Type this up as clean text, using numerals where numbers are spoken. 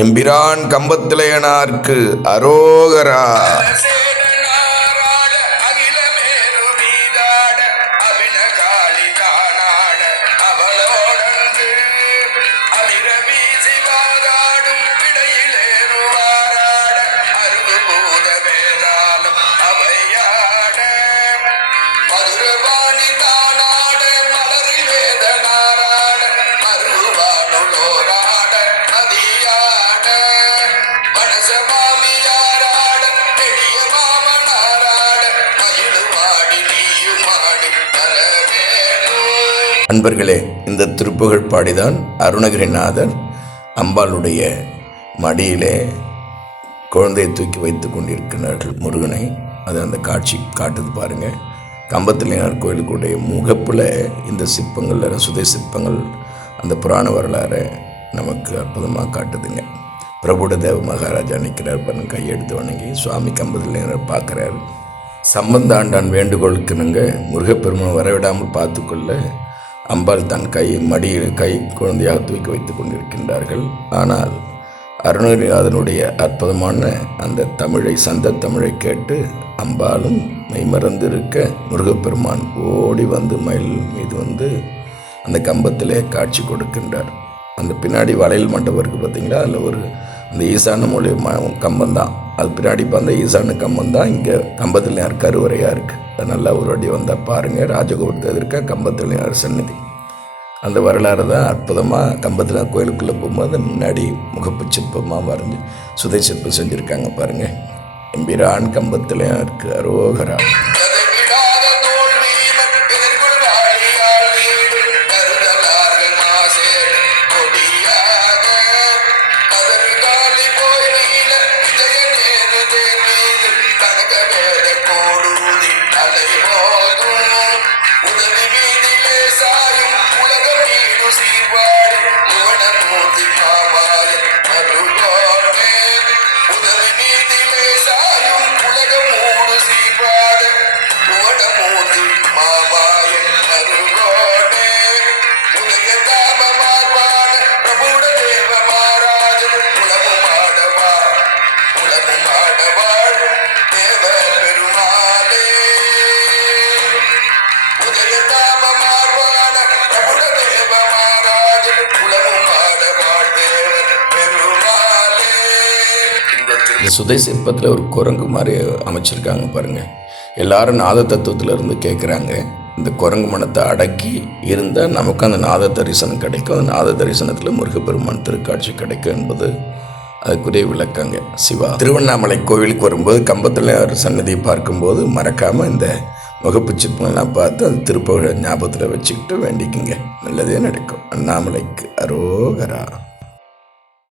எம்பிரான் கம்பத்திலையனார்க்கு அரோகரா. அன்பர்களே, இந்த திருப்புகழ் பாடிதான் அருணகிரிநாதர் அம்பாளுடைய மடியிலே குழந்தையை தூக்கி வைத்து கொண்டிருக்கிறார்கள் முருகனை. அது அந்த காட்சி காட்டுது பாருங்கள். கம்பத்திலையார் கோயிலுக்குடைய முகப்பில் இந்த சிற்பங்கள், சுதை சிற்பங்கள், அந்த புராண வரலாறை நமக்கு அற்புதமாக காட்டுதுங்க. பிரபுட தேவ மகாராஜா நிற்கிறார் பாருங்க, கையெடுத்து வணங்கி சுவாமி கம்பத்திலையார் பார்க்குறாரு. சம்பந்த ஆண்டான் வேண்டுகோளுக்குனுங்க முருகப்பெருமான் வரவிடாமல் பார்த்துக்கொள்ள அம்பாள் தன் மடியில் குழந்தையாக தூக்கி வைத்து கொண்டிருக்கின்றார்கள். ஆனால் அருணகிரிநாதனுடைய அற்புதமான அந்த தமிழை, சந்த தமிழை கேட்டு அம்பாலும் மெய்மறந்து இருக்க முருகப்பெருமான் ஓடி வந்து மயில் மீது வந்து அந்த கம்பத்திலே காட்சி கொடுக்கின்றார். அந்த பின்னாடி வளையல் மண்டபம் இருக்குது பார்த்தீங்களா, அதில் அந்த ஈசான மொழி கம்பம் தான். அது பின்னாடி அந்த ஈசான கம்பம் தான் இங்கே கம்பத்திலையார் கருவறையாக இருக்குது. அது நல்லா ஒரு அடி வந்தால் பாருங்கள். ராஜகோபுரத்தில் இருக்க கம்பத்திலையார் சன்னதி. அந்த வரலாறு தான் அற்புதமாக கம்பத்திலையார் கோயிலுக்குள்ளே போகும்போது முன்னாடி முகப்பு சிற்பமாக வரைஞ்சி சுதை சிற்பம் செஞ்சுருக்காங்க பாருங்கள். எம்பிரான் கம்பத்திலையாருக்கு அரோகரா. இந்த சுதை சிற்பத்தில் ஒரு குரங்கு மாதிரி அமைச்சிருக்காங்க பாருங்கள். எல்லாரும் நாத தத்துவத்தில் இருந்து கேட்குறாங்க. இந்த குரங்கு மனத்தை அடக்கி இருந்தால் நமக்கு அந்த நாத தரிசனம் கிடைக்கும். அந்த நாத தரிசனத்தில் முருகப்பெருமான் திருக்காட்சி கிடைக்கும் என்பது அதுக்குரிய விளக்கங்க. சிவா திருவண்ணாமலை கோவிலுக்கு வரும்போது கம்பத்திலையார் சன்னதியை பார்க்கும்போது மறக்காமல் இந்த முகப்பு சிற்பங்கள்லாம் பார்த்து அந்த திருப்புகழை ஞாபகத்தில் வச்சுக்கிட்டு வேண்டிக்குங்க. நல்லதே நடக்கும். அண்ணாமலைக்கு அரோகரா.